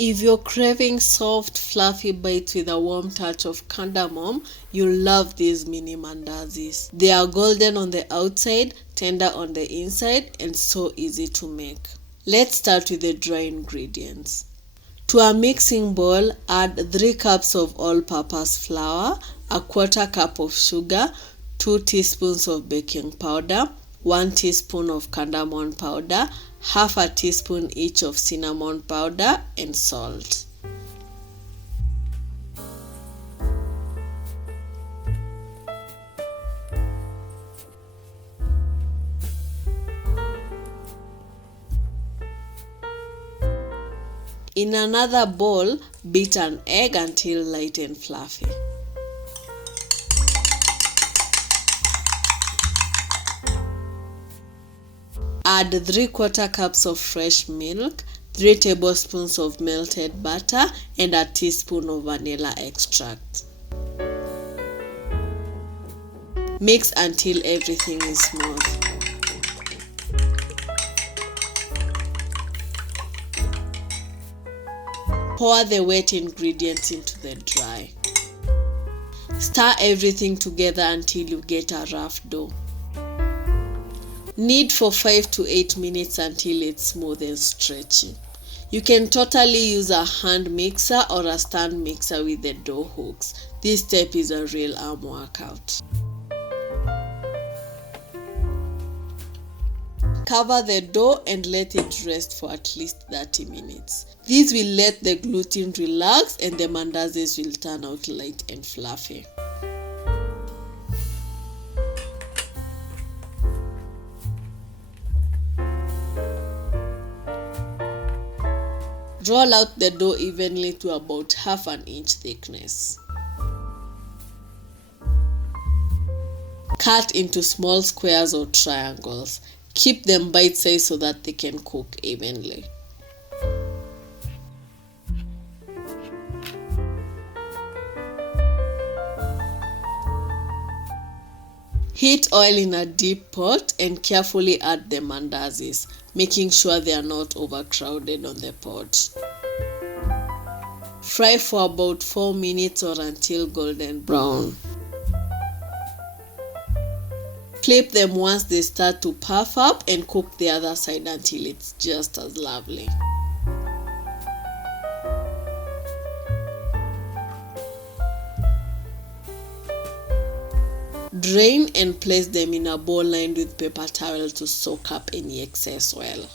If you're craving soft, fluffy bites with a warm touch of cardamom, you'll love these mini mandazis. They are golden on the outside, tender on the inside, and so easy to make. Let's start with the dry ingredients. To a mixing bowl, add 3 cups of all-purpose flour, a 1/4 cup of sugar, 2 teaspoons of baking powder, 1 teaspoon of cardamom powder, 1/2 teaspoon each of cinnamon powder, and salt. In another bowl, beat an egg until light and fluffy. Add 3/4 cups of fresh milk, 3 tablespoons of melted butter, and a teaspoon of vanilla extract. Mix until everything is smooth. Pour the wet ingredients into the dry. Stir everything together until you get a rough dough. Knead for 5 to 8 minutes until it's smooth and stretchy. You can totally use a hand mixer or a stand mixer with the dough hooks. This step is a real arm workout. Cover the dough and let it rest for at least 30 minutes. This will let the gluten relax and the mandazis will turn out light and fluffy. Roll out the dough evenly to about 1/2 inch thickness. Cut into small squares or triangles. Keep them bite-sized so that they can cook evenly. Heat oil in a deep pot and carefully add the mandazis, making sure they are not overcrowded on the pot. Fry for about 4 minutes or until golden brown. Flip them once they start to puff up and cook the other side until it's just as lovely. Drain and place them in a bowl lined with paper towel to soak up any excess oil.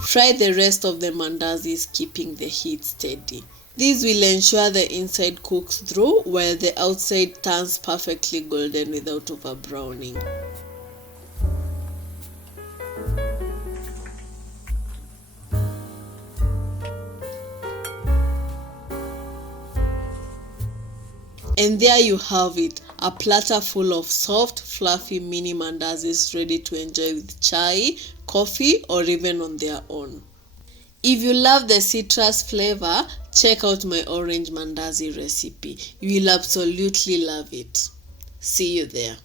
Fry the rest of the mandazis, keeping the heat steady. This will ensure the inside cooks through while the outside turns perfectly golden without overbrowning. And there you have it, a platter full of soft, fluffy mini mandazis ready to enjoy with chai, coffee, or even on their own. If you love the citrus flavor, check out my orange mandazi recipe. You will absolutely love it. See you there.